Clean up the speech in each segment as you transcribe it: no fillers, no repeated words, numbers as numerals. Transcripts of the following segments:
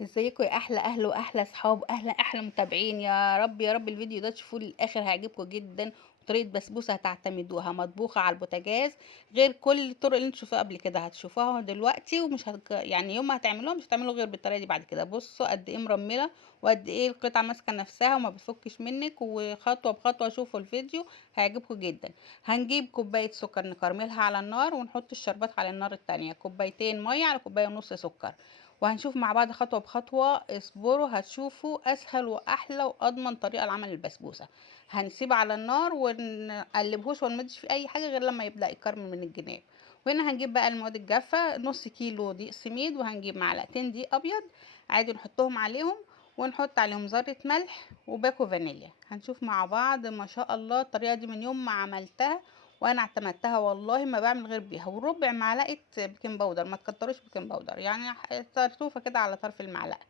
ازيكم يا احلى اهل واحلى اصحاب احلى متابعين، يا رب يا رب الفيديو ده تشوفوه للاخر هيعجبكم جدا. طريقه بسبوسه هتعتمدوها مطبوخه على البوتاجاز، غير كل الطرق اللي انتوا شفتوها قبل كده هتشوفوها دلوقتي، ومش يعني يوم ما هتعملوها مش هتعملوا غير بالطريقه دي بعد كده. بصوا قد ايه مرمله وقد ايه القطعه ماسكه نفسها وما بتفكش منك، وخطوه بخطوه شوفوا الفيديو هيعجبكم جدا. هنجيب كوبايه سكر نكرملها على النار، ونحط الشربات على النار التانية، كوبايتين ميه على كوبايه ونص سكر. وهنشوف مع بعض خطوة بخطوة، اصبروا هتشوفوا اسهل واحلى واضمن طريقة لعمل البسبوسة. هنسيب على النار ونقلبهوش ونمدش في اي حاجة غير لما يبدأ يكرمل من الجناب. وهنا هنجيب بقى المواد الجافة، نص كيلو دقيق سميد، وهنجيب معلقتين دقيق ابيض عادي نحطهم عليهم، ونحط عليهم ذرة ملح وباكو فانيليا. هنشوف مع بعض ما شاء الله الطريقة دي من يوم ما عملتها وانا اعتمدتها والله ما بعمل غير بيها. وربع معلقه بيكنج باودر، ما تكتروش بيكنج باودر، يعني طرطوفه كده على طرف المعلقه.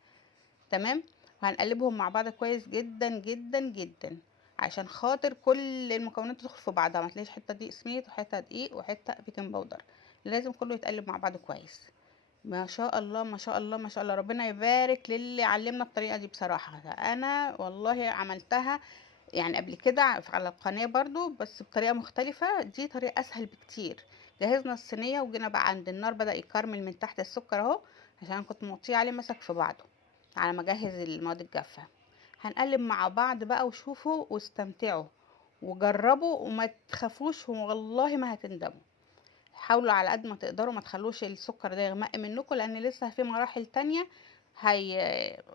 تمام. وهنقلبهم مع بعض كويس جدا جدا جدا، عشان خاطر كل المكونات تدخل في بعضها، ما تلاقيش حته دقيق سميد وحته دقيق وحته بيكنج باودر. لازم كله يتقلب مع بعض كويس. ما شاء الله ما شاء الله ما شاء الله، ربنا يبارك للي علمنا الطريقه دي. بصراحه انا والله عملتها يعني قبل كده على القناة برضو، بس بطريقة مختلفة، دي طريقة اسهل بكتير. جهزنا الصينية وجينا بقى عند النار، بدأ يكرمل من تحت السكر اهو، عشان كنت موطيه عليه مسك في بعضه على ما اجهز المواد الجافة. هنقلب مع بعض بقى وشوفوا واستمتعوا وجربوا وما تخافوش والله ما هتندموا. حاولوا على قد ما تقدروا ما تخلوش السكر ده يغمق منكم، لان لسه في مراحل تانية. هي...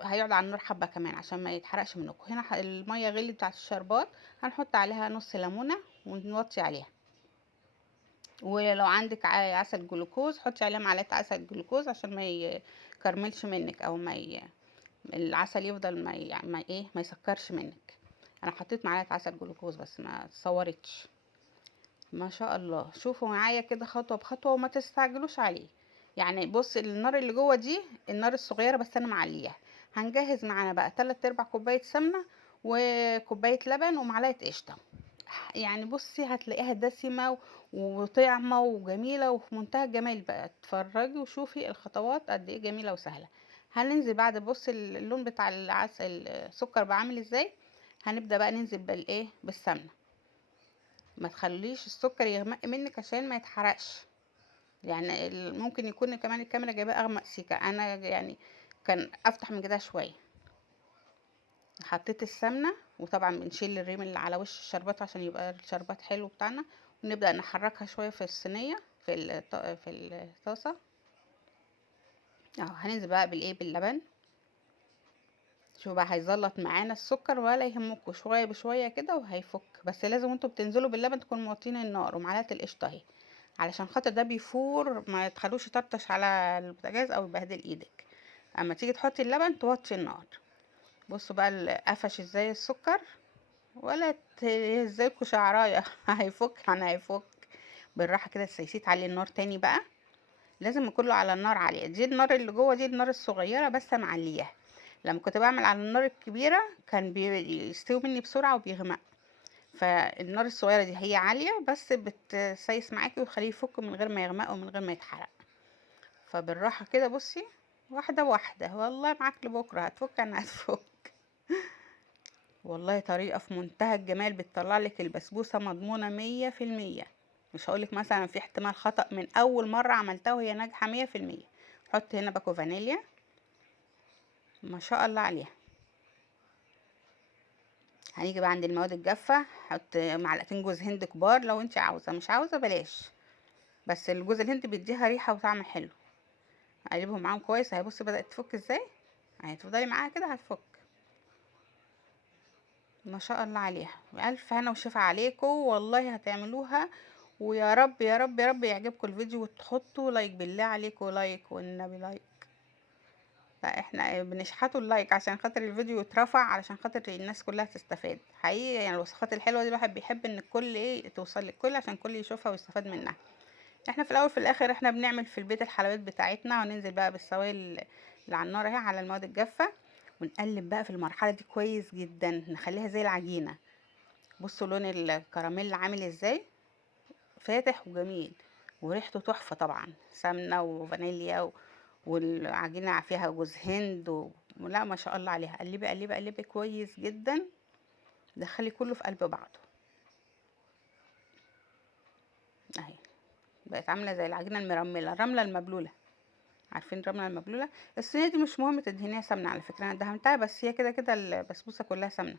هيقعد على النار حبة كمان عشان ما يتحرقش منكم. هنا المية غلي بتاعت الشربات، هنحط عليها نص ليمونة ونوطي عليها. ولو عندك عسل جلوكوز حطي عليها معلقة عسل جلوكوز عشان ما يكرملش منك، او العسل يفضل ما يسكرش منك. انا حطيت معلقة عسل جلوكوز بس ما تصورتش. ما شاء الله، شوفوا معايا كده خطوة بخطوة وما تستعجلوش عليه. يعني بص النار اللي جوه دي النار الصغيرة بس انا معليها. هنجهز معانا بقى 3/4 كوباية سمنة وكوباية لبن ومعلقة قشطة. يعني بصي هتلاقيها دسمة وطعمة وجميلة وفي منتهى الجمال. بقى اتفرجي وشوفي الخطوات قد ايه جميلة وسهلة. هننزل بعد بص اللون بتاع العسل السكر بقى عامل ازاي. هنبدأ بقى ننزل بالايه بالسمنة. ما تخليش السكر يغمق منك عشان ما يتحرقش. يعني ممكن يكون كمان الكاميرا جايباه اغمق سيكا، انا يعني كان افتح من كده شويه. حطيت السمنه، وطبعا بنشيل الريم اللي على وش الشربات عشان يبقى الشربات حلو بتاعنا. ونبدا نحركها شويه في الصينيه في الطاسه اهو. هننزل بقى بالايه باللبن. شوفوا بقى هيزلط معانا السكر ولا يهمكوا، شويه بشويه كده وهيفك. بس لازم وانتوا بتنزلوا باللبن تكونوا موطين النار. ومعلقه القشطه اهي علشان خاطر ده بيفور، ما تخلوش يطرطش على البوتاجاز او يبهدل ايدك. اما تيجي تحطي اللبن توطي النار. بصوا بقى قفش ازاي السكر، ولا تهزلكوا شعرايه هيفك يعني هيفك. بالراحه كده السيسيت علي النار تاني بقى. لازم كله على النار عاليه. دي النار اللي جوه دي النار الصغيره بس معلياها. لما كنت بعمل على النار الكبيره كان بيستوي مني بسرعه وبيغمق. فالنار الصغيره دي هي عاليه بس بتسيس معاكي وتخليه يفك من غير ما يغمق ومن غير ما يتحرق. فبالراحه كده بصي، واحده واحده، والله معاك لبكره هتفك يعني هتفك. والله طريقه في منتهى الجمال، بتطلع لك البسبوسه مضمونه 100%. مش هقولك مثلا في احتمال خطأ، من اول مره عملتها وهي ناجحه 100%. حط هنا باكو فانيليا ما شاء الله عليها. هنيجي بقى عند المواد الجافه، حط معلقتين جوز هند كبار لو انت عاوزه، مش عاوزه بلاش. بس الجوز الهند بيديها ريحه وطعم حلو. اقلبهم معاهم كويس. اهي بصي بدأت تفك ازاي، اهي تفضلي معاها كده هتفك. ما شاء الله عليها، الف هنا وشفا عليكم والله هتعملوها. ويا رب يا رب يا رب يعجبكم الفيديو وتحطوا لايك، بالله عليكم لايك والنبي لايك. لا احنا بنشحتوا اللايك عشان خاطر الفيديو يترفع، علشان خاطر الناس كلها تستفاد حقيقي. يعني الوصفات الحلوه دي الواحد بيحب ان الكل توصل للكل عشان الكل يشوفها ويستفاد منها. احنا في الاول في الاخر احنا بنعمل في البيت الحلويات بتاعتنا. وننزل بقى بالسوائل اللي على النار اهي على المواد الجافه. ونقلب بقى في المرحله دي كويس جدا، نخليها زي العجينه. بصوا لون الكراميل عامل ازاي، فاتح وجميل. وريحته تحفه طبعا، سمنه وفانيليا والعجينه فيها جوز هند لا ما شاء الله عليها. قلبي قلبي قلبي كويس جدا، دخلي كله في قلب بعضه اهي. بقت عامله زي العجينه المرمله، الرمله المبلوله. عارفين الرمله المبلوله؟ الصينيه دي مش مهم تدهنيها سمنه على فكره، انا دهنتها بس هي كده كده البسبوسه كلها سمنه،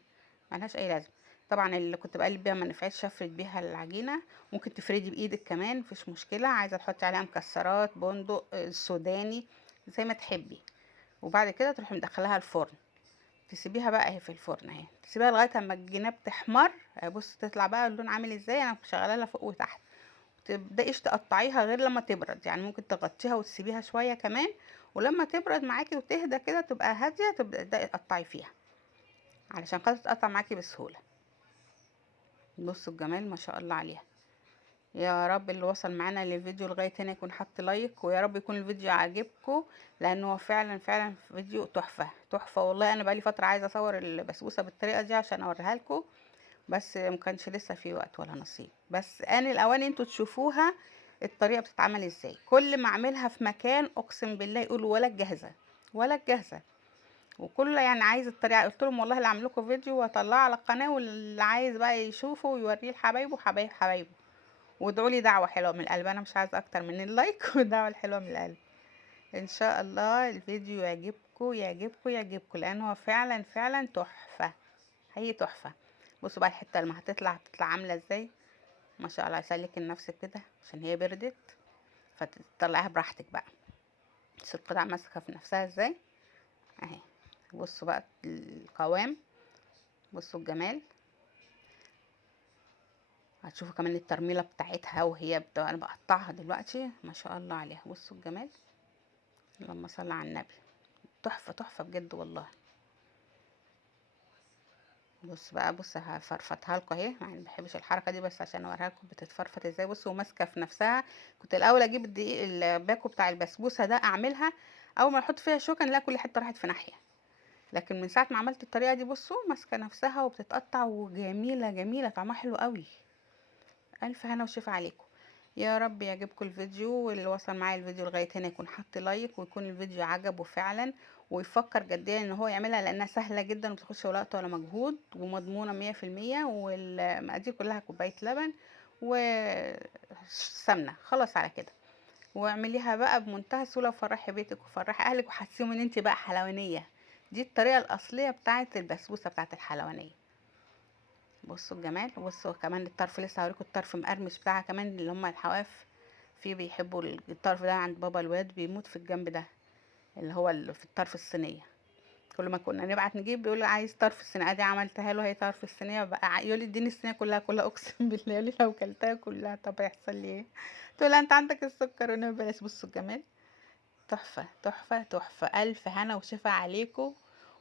ملهاش اي لازمه. طبعا اللي كنت بقلب بيها ما نفعتش، افرد بيها العجينه. ممكن تفردي بايدك كمان مفيش مشكله، عايزه تحطي عليها مكسرات، بندق، سوداني، زي ما تحبي. وبعد كده تروحي مدخلاها الفرن، تسيبيها بقى اهي في الفرن اهي، تسيبيها لغايه اما الجناب تحمر. بص تطلع بقى اللون عامل ازاي، انا مشغلاها لها فوق وتحت. تبدايش تقطعيها غير لما تبرد، يعني ممكن تغطيها وتسيبيها شويه كمان، ولما تبرد معاكي وتهدى كده تبقى هاديه تبداي تقطعي فيها علشان خاطر تقطع معاكي بسهوله. بصوا الجمال ما شاء الله عليها. يا رب اللي وصل معانا للفيديو لغايه هنا يكون حط لايك، ويا رب يكون الفيديو عاجبكم، لانه هو فعلا فعلا فيديو تحفه تحفه والله. انا بقالي فتره عايزه اصور البسبوسه بالطريقه دي عشان اوريها لكم، بس مكانش لسه في وقت ولا نصيب. بس ان الاوان انتوا تشوفوها الطريقه بتتعمل ازاي. كل ما اعملها في مكان اقسم بالله يقولوا ولا جاهزه ولا جاهزه، وكل يعني عايز الطريقه. قلت لهم والله اللي اعمل لكم فيديو واطلعه على القناه، واللي عايز بقى يشوفه ويوريه لحبايبه حبايبه. وادعوا لي دعوه حلوه من القلب، انا مش عايزه اكتر من اللايك والدعوه الحلوه من القلب. ان شاء الله الفيديو يعجبكم يعجبكم يعجبكم، لان هو فعلا فعلا تحفه، هي تحفه. بصوا بقى الحته لما هتطلع عامله ازاي، ما شاء الله. يسلك لنفسك كده عشان هي بردت، فتطلعيها براحتك بقى. بس القطع ماسكه في نفسها ازاي اهي. بصوا بقى القوام، بصوا الجمال. هتشوفوا كمان الترميله بتاعتها وهي انا بقطعها دلوقتي ما شاء الله عليها. بصوا الجمال، اللهم صل على النبي. تحفه تحفه بجد والله. بص بقى، بص هفرفتها لكم اهي، يعني ما بحبش الحركه دي بس عشان اوريها لكم بتتفرفت ازاي. بصوا ماسكه في نفسها. كنت الاول اجيب الدقيق الباكو بتاع البسبوسه ده اعملها، اول ما احط فيها شوكه نلاقي كل حته راحت في ناحيه. لكن من ساعه ما عملت الطريقه دي بصوا ماسكه نفسها وبتتقطع وجميله جميله، طعمها حلو قوي. الف هنا وشفا عليكم. يا رب يعجبكم الفيديو، واللي وصل معايا الفيديو لغايه هنا يكون حط لايك، ويكون الفيديو عجبه فعلا، ويفكر جديا ان هو يعملها، لانها سهله جدا ومبتاخدش وقت ولا مجهود، ومضمونه 100%. والمقادير كلها كوبايه لبن وسمنه، خلاص على كده. واعمليها بقى بمنتهى السهوله، وفرحي بيتك وفرحي اهلك وحسيهم ان انت بقى حلوانيه. دي الطريقه الاصليه بتاعه البسبوسه بتاعه الحلوانيه. بصوا الجمال. بصوا كمان الطرف، لسه هوريكم الطرف مقرمش بتاعها كمان، اللي هم الحواف في بيحبوا الطرف ده. عند بابا الواد بيموت في الجنب ده، اللي هو اللي في الطرف الصينيه. كل ما كنا نبعت نجيب بيقول عايز طرف الصينيه، ادي عملتها له هي طرف الصينيه بقى. يقول لي اديني الصينيه كلها كلها، اقسم بالله يقول لي لو كلتها كلها طب هيحصل لي ايه؟ تقول انت عندك السكر وانا بلاش. بصوا الجمال، تحفه تحفه تحفه. الف هنا وشفا عليكم،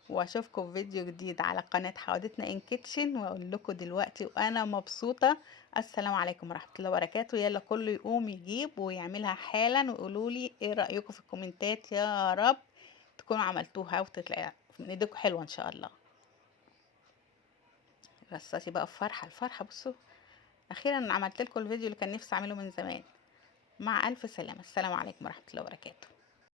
واشوفكم في فيديو جديد على قناة حوادثنا ان كيتشن. واقول لكم دلوقتي وانا مبسوطة، السلام عليكم ورحمة الله وبركاته. يلا كله يقوم يجيب ويعملها حالا، وقولوا لي ايه رأيكم في الكومنتات. يا رب تكونوا عملتوها وتطلع من ايدكم حلوة ان شاء الله. رصاصي بقى الفرحة الفرحة. بصوا اخيرا عملت لكم الفيديو اللي كان نفسي اعمله من زمان. مع الف سلامة، السلام عليكم ورحمة الله وبركاته.